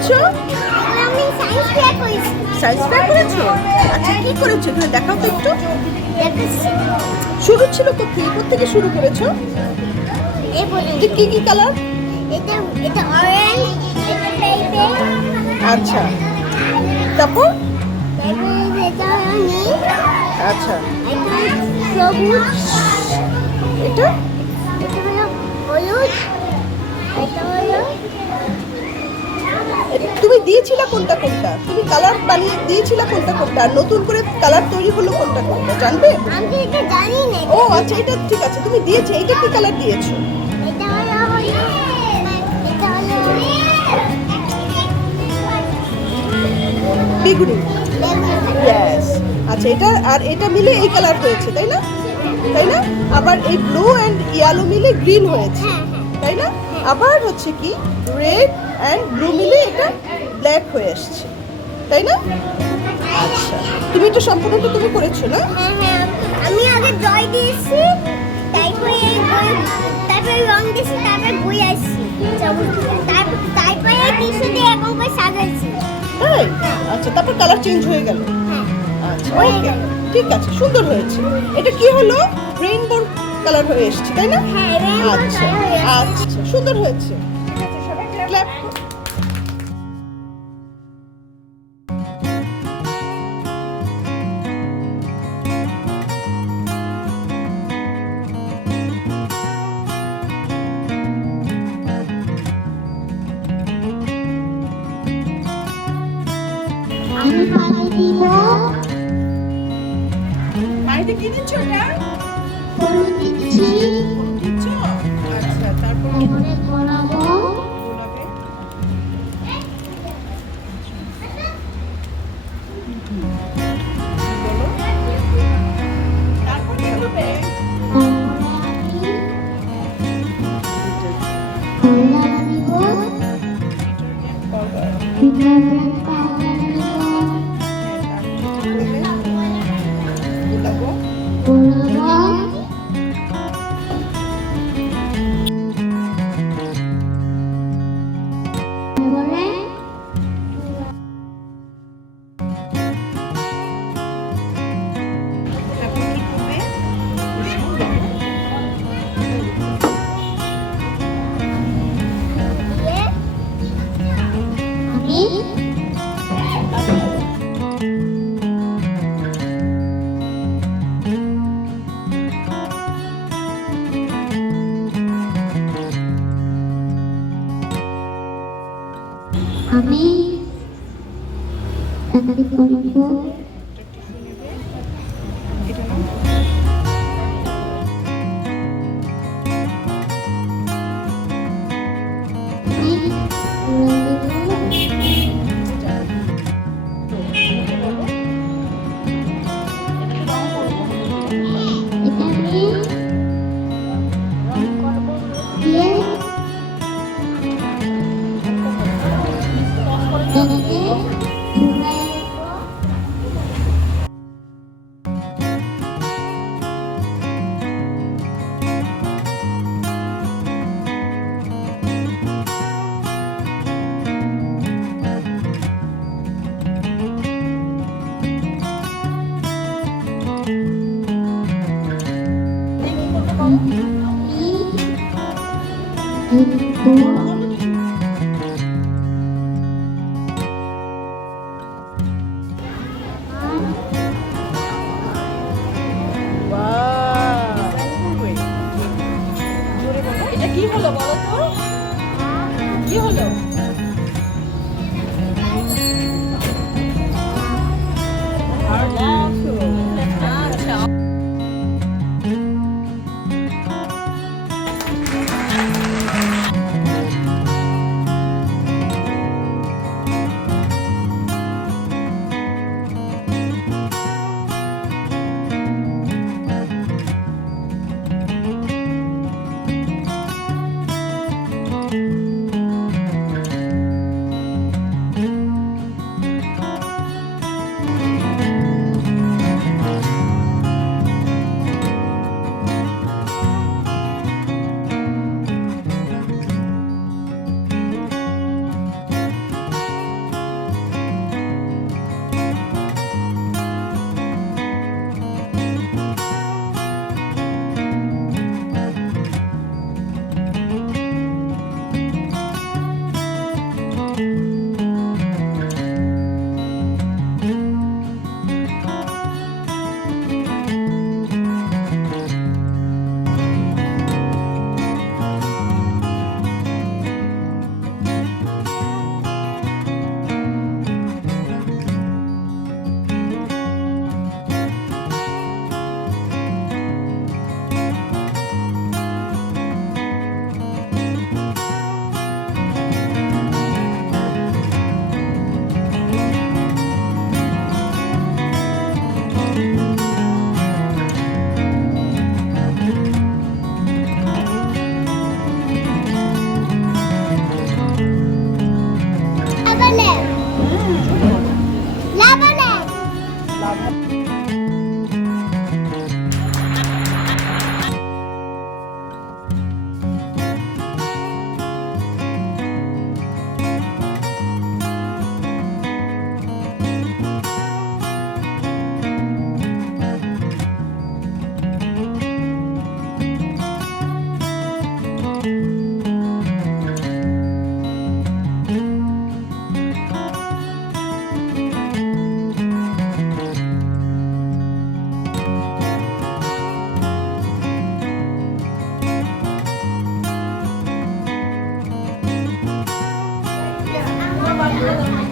করেছো? আমি science fair করেছি। সায়েন্স ফেয়ার করেছো? আচ্ছা কি করেছো এখানে দেখাও তো একটু। দেখাচ্ছি। শুরু ছিল কোত্থেকে শুরু করেছো? এই বলে এটা কি কি কালার? এটা এটা অরেঞ্জ, এটা পেপে, আচ্ছা তারপর? তারপরে এটা নীল, আচ্ছা এটা সবুজ, এটা এটা হলো হলুদ, এটা হলো তুমি দিয়েছিলা কোনটা কোনটা? তুমি কালার বানিয়ে দিয়েছিলা কোনটা কোনটা? আর নতুন করে কালার তৈরি হলো কোনটা কোনটা জানবে? আমি এটা জানি না। ও আচ্ছা এটা ঠিক আছে, তুমি দিয়েছো। এটা কি কালার দিয়েছো? এটা হলো এটা হলো বেগুনি। বেগুনি। ইয়েস। আচ্ছা এটা আর এটা মিলে এই কালার হয়েছে তাই না? তাই না? আবার এই ব্লু অ্যান্ড ইয়েলো মিলে গ্রিন হয়েছে হ্যাঁ হ্যাঁ। তাই না? আবার হচ্ছে কি রেড অ্যান্ড ব্লু মিলে এটা ব্ল্যাক হয়ে আসছে তাই না? আচ্ছা তুমি এটা সম্পূর্ণটা তুমি করেছো না? হ্যাঁ হ্যাঁ, আমি আগে জয় দিয়েছি, তারপরে এই বই, তারপরে রং দিয়েছি, তারপরে বই আসছি, তারপরে টিস্যু দিয়ে এরকম করে সাজাইছি। তাই? আচ্ছা তারপর কালার চেঞ্জ হয়ে গেল। হ্যাঁ আচ্ছা হয়ে ওকে গেল। ঠিক আছে সুন্দর হয়েছে। এটা কি হলো? রেইনবো কালার হয়ে এসেছে তাই না? হ্যাঁ rainbow আচ্ছা colour হয়ে আছে। আচ্ছা সুন্দর হয়েছে। ক্ল্যাপ। আমি পানি দিব, মাইতে কি দিচ্ছ এটা? হলুদ দিচ্ছি, দিচ্ছ? আচ্ছা তারপর তারপরে গলাবো, গোলাপে বলো তারপর কি হবে? কলার দিব, পাউডার। ডিটারজেন্ট পাউডার দিব, গোলাবো। গোলাবো, তারপরে তারপর কি করবে? দিয়ে আমি আমি তাড়াতাড়ি করব, এটা নাও। আমি গোলাপ দিব, এটা আমি রং করব দিয়ে এটাকে ঝুলাই হবে